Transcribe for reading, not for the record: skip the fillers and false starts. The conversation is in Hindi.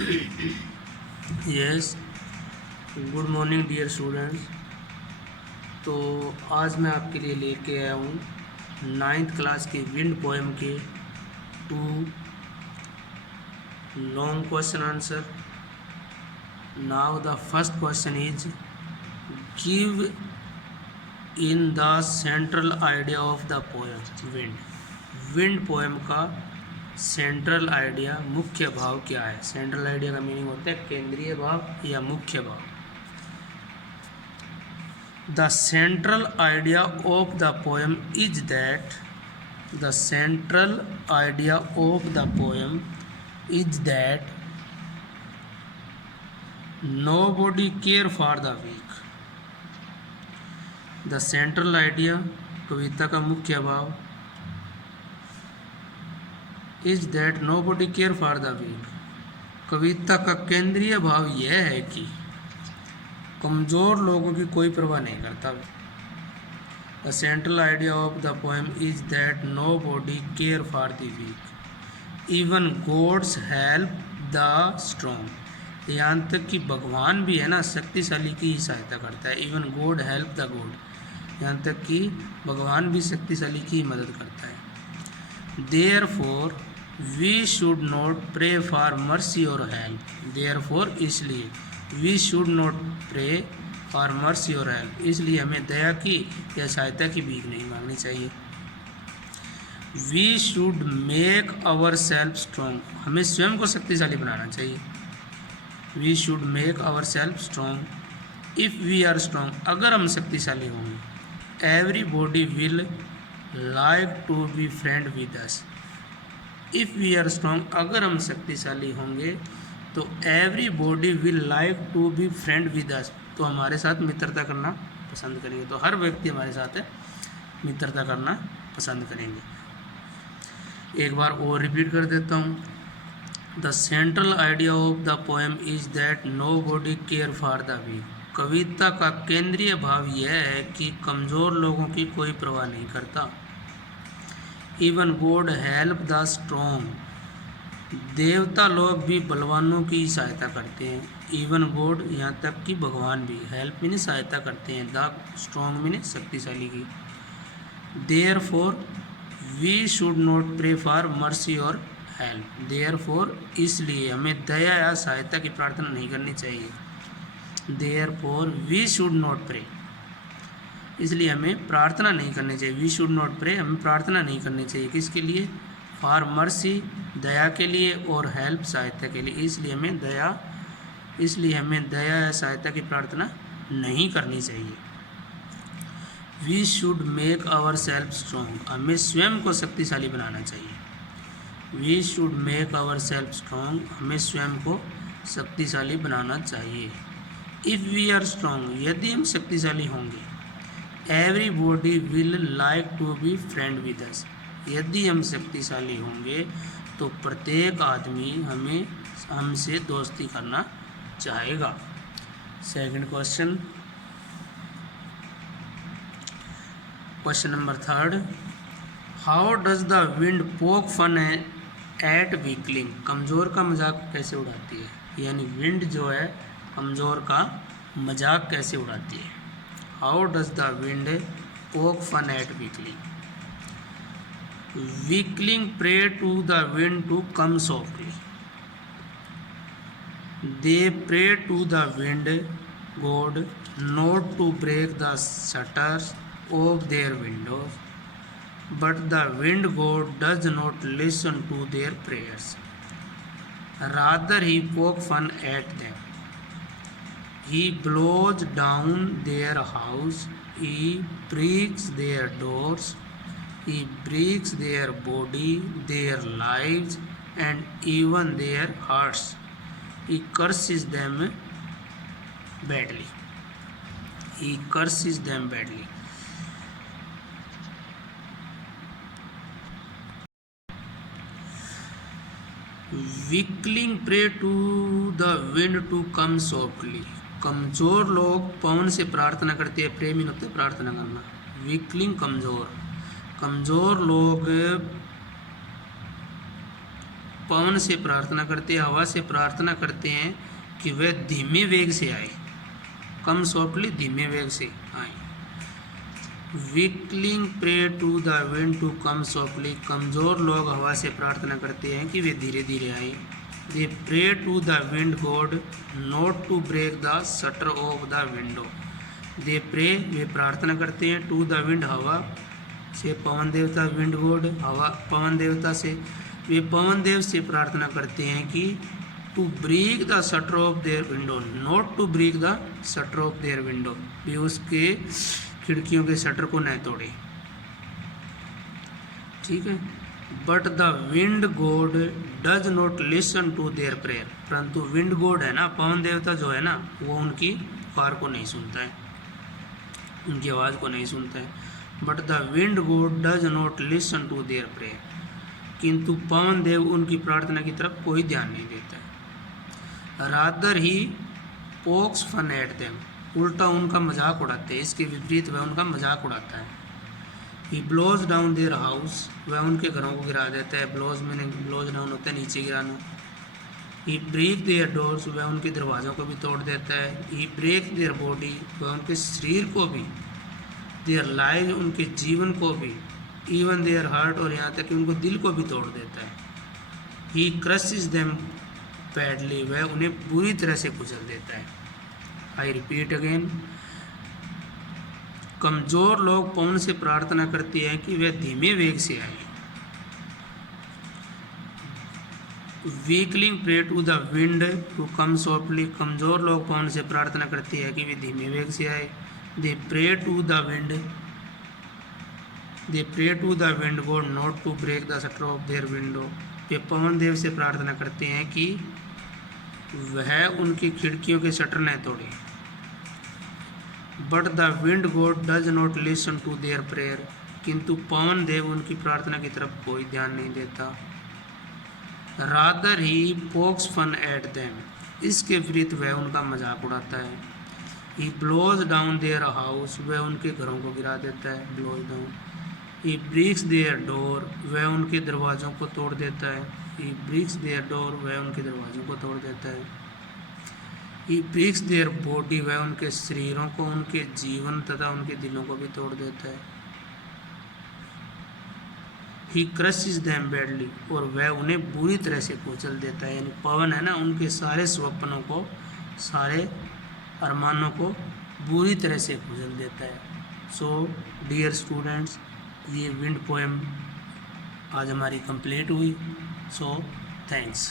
Yes, good morning dear students. तो आज मैं आपके लिए लेके आया हूँ नाइन्थ क्लास के विंड पोएम के 2 long question answer. Now the first question is give in the central idea of the poem wind. Wind poem का सेंट्रल आइडिया, मुख्य भाव क्या है? सेंट्रल आइडिया का मीनिंग होता है केंद्रीय भाव या मुख्य भाव। The central idea of the poem is that the central idea of the poem is that nobody care for the weak। The central idea, कविता का मुख्य भाव, is that nobody care for the weak। कविता का केंद्रीय भाव यह है कि कमज़ोर लोगों की कोई परवाह नहीं करता। The central idea of the poem is that nobody care for the weak। Even gods help the strong. यहाँ तक कि भगवान भी है ना, शक्तिशाली की ही सहायता करता है। Even God help the God. यहाँ तक कि भगवान भी शक्तिशाली की ही मदद करता है। Therefore we should not pray for mercy और हेल्प। देयरफॉर इसलिए, we should not pray for mercy और हेल्प, इसलिए हमें दया की या सहायता की भीख नहीं मांगनी चाहिए। We should make our self strong. हमें स्वयं को शक्तिशाली बनाना चाहिए। We should make our self strong if we are strong. अगर हम शक्तिशाली होंगे। Everybody will like to be friend with us. If we are strong, अगर हम शक्तिशाली होंगे तो everybody will like to be friend with us, तो हमारे साथ मित्रता करना पसंद करेंगे। तो हर व्यक्ति हमारे साथ मित्रता करना पसंद करेंगे। एक बार और रिपीट कर देता हूँ। The central idea of the poem is that nobody care for the weak. कविता का केंद्रीय भाव यह है कि कमज़ोर लोगों की कोई परवाह नहीं करता। Even God help the strong. देवता लोग भी बलवानों की सहायता करते हैं। इवन गॉड, यहाँ तक कि भगवान भी, हेल्प मीन सहायता करते हैं, द स्ट्रॉन्ग मीन शक्तिशाली की। Therefore we should not pray for mercy और हेल्प। देयरफॉर इसलिए हमें दया या सहायता की प्रार्थना नहीं करनी चाहिए। Therefore we should not pray, इसलिए हमें प्रार्थना नहीं करनी चाहिए। वी शुड नॉट प्रे, हमें प्रार्थना नहीं करनी चाहिए। किसके लिए? फॉर मर्सी, दया के लिए, और हेल्प, सहायता के लिए। इसलिए हमें दया या सहायता की प्रार्थना नहीं करनी चाहिए। We should make our self strong. हमें स्वयं को शक्तिशाली बनाना चाहिए। We should make our self strong, हमें स्वयं को शक्तिशाली बनाना चाहिए। इफ़ वी आर स्ट्रॉन्ग, यदि हम शक्तिशाली होंगे। Everybody will like to be friend with us. यदि हम शक्तिशाली होंगे तो प्रत्येक आदमी हमसे दोस्ती करना चाहेगा। Second question, question number 3। How does the wind poke fun at weakling. कमज़ोर का मजाक कैसे उड़ाती है? यानी विंड जो है कमज़ोर का मजाक कैसे उड़ाती है? How does the wind poke fun at weakling. Weakling pray to the wind to come softly. They pray to the wind god not to break the shutters of their windows, but the wind god does not listen to their prayers. Rather he poke fun at them. He blows down their house, he breaks their doors, he breaks their body, their lives, and even their hearts. He curses them badly. He curses them badly. Weakling pray to the wind to come softly. कमज़ोर लोग पवन से प्रार्थना करते हैं। प्रे मीन होता है प्रार्थना करना। वीकलिंग कमज़ोर, कमज़ोर लोग पवन से प्रार्थना करते हैं, हवा से प्रार्थना करते हैं कि वह धीमे वेग से आए, कम सॉफ्टली, धीमे वेग से आए। Weakling pray to the wind to come softly, कमज़ोर लोग हवा से प्रार्थना करते हैं कि वे धीरे धीरे आए। They pray to the wind god not to break the shutter of the window. They pray, वे प्रार्थना करते हैं, टू द विंड, हवा से, पवन देवता, विंड गॉड, हवा पवन देवता से, वे पवन देव से प्रार्थना करते हैं कि to break the shutter of their window, not to break the shutter of their window, वे उसके खिड़कियों के शटर को न तोड़े। ठीक है। But the wind god does not listen to their prayer, परंतु विंड गॉड है ना, पवन देवता जो है ना, वो उनकी पुकार को नहीं सुनता है, उनकी आवाज़ को नहीं सुनता है। But the wind god does not listen to their prayer, किंतु पवन देव उनकी प्रार्थना की तरफ कोई ध्यान नहीं देता है। Rather he pokes fun at them, उल्टा उनका मजाक उड़ाते हैं, इसके विपरीत वह उनका मजाक उड़ाता है। He blows down their house, वह उनके घरों को गिरा देता है, ब्लोज में ब्लोज डाउन होता है नीचे गिराना। ही ब्रेक देयर डोर्स, वह उनके दरवाज़ों को भी तोड़ देता है। ही ब्रेक देयर बॉडी, वह उनके शरीर को भी, देयर लाइव, उनके जीवन को भी, इवन देयर हार्ट, और यहाँ तक कि उनको दिल को भी तोड़ देता है। ही क्रशेस देम बैडली, वह उन्हें बुरी तरह से कुचल देता है। आई रिपीट अगेन, कमज़ोर लोग पवन से प्रार्थना करते हैं कि वह धीमे वेग से आए। Weakling pray to the wind to come softly, कमज़ोर लोग पवन से प्रार्थना करते हैं कि वे धीमे वेग से आए। They pray to the wind, they pray to the wind god not to break the shutter of their window, वे पवन देव से प्रार्थना करते हैं कि वह उनकी खिड़कियों के शटर न तोड़े। But the wind god does not listen to their prayer, किंतु पवन देव उनकी प्रार्थना की तरफ कोई ध्यान नहीं देता। Rather he pokes fun at them, इसके विपरीत वह उनका मजाक उड़ाता है। He blows down their house, वह उनके घरों को गिरा देता है, blows down. He breaks their door, वह उनके दरवाज़ों को तोड़ देता है। ही ब्रेक्स देयर डोर, वह उनके दरवाज़ों को तोड़ देता है। ही ब्रेक्स देयर बॉडी, वह उनके शरीरों को, उनके जीवन तथा उनके दिलों को भी तोड़ देता है। ही क्रशेस देम बैडली, और वह उन्हें बुरी तरह से कुचल देता है। यानी पवन है ना, उनके सारे स्वप्नों को, सारे अरमानों को बुरी तरह से कुचल देता है। सो डियर स्टूडेंट्स, ये विंड पोएम आज हमारी कंप्लीट हुई। So thanks.